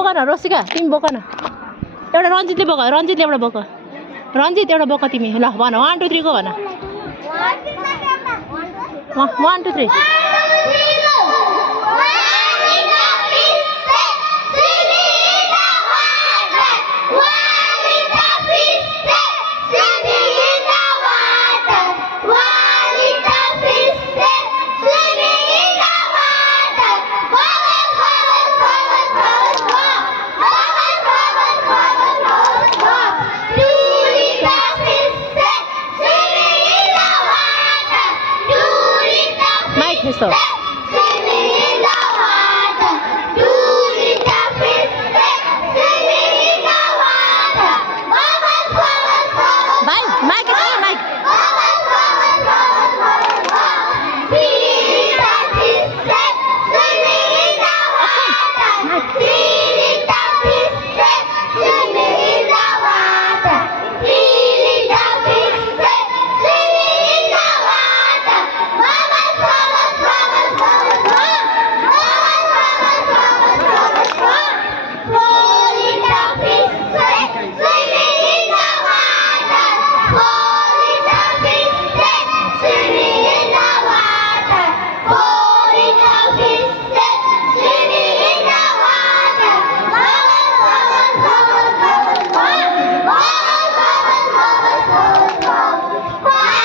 बोक न रोसिका तिमी बोक न एउटा रन्जितले बोक रन्जितले एउटा बोक रन्जित एउटा बोक तिमी ल भन 1 2 3 को भन 1 2 3 Mike,